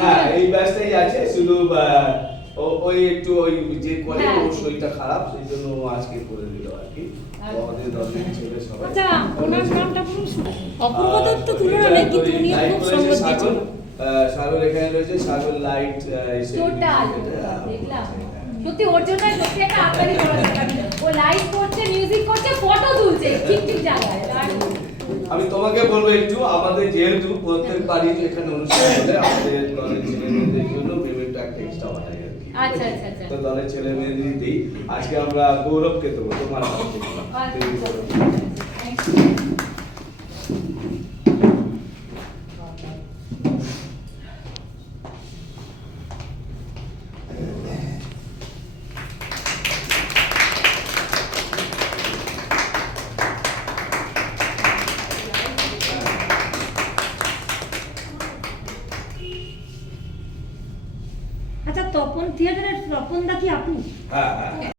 হ্যাঁ এই ব্যাচটাই আছে, শুধু ওই একটু ওই যে করে ওর শরীরটা খারাপ, সেই জন্য আজকে করে দিল আর কি। আমাদের দলের ছেলে সবাই। আচ্ছা ওনার নামটা বলুন। অপূর্ব দত্ত তুলনা নাকি তুমিও খুব সঙ্গত দিয়েছো। সাগর এখানে রয়েছে, সাগর লাইট টোটাল দেখলাম সত্যি ওর জন্য সত্যি একটা আকারই করা দরকার। ও লাইভ করছে, মিউজিক করছে, ফটো তুলছে ঠিক ঠিক জায়গায়। আমি তোমাকে বলবো একটু, আমাদের যেহেতু প্রত্যেক বাড়ি এখানে অনুষ্ঠান হলে আমাদের দলের ছেলে মেয়েদের জন্য পেমেন্ট একটা এক্সট্রা বানাই আর কি। আচ্ছা আচ্ছা আচ্ছা। তো দলের ছেলে মেয়েদের দিই, আজকে আমরা গৌরবকে দেবো তোমার হাত থেকে। আচ্ছা তপন থিয়েটারের তপন দা কি আপনি? হ্যাঁ হ্যাঁ।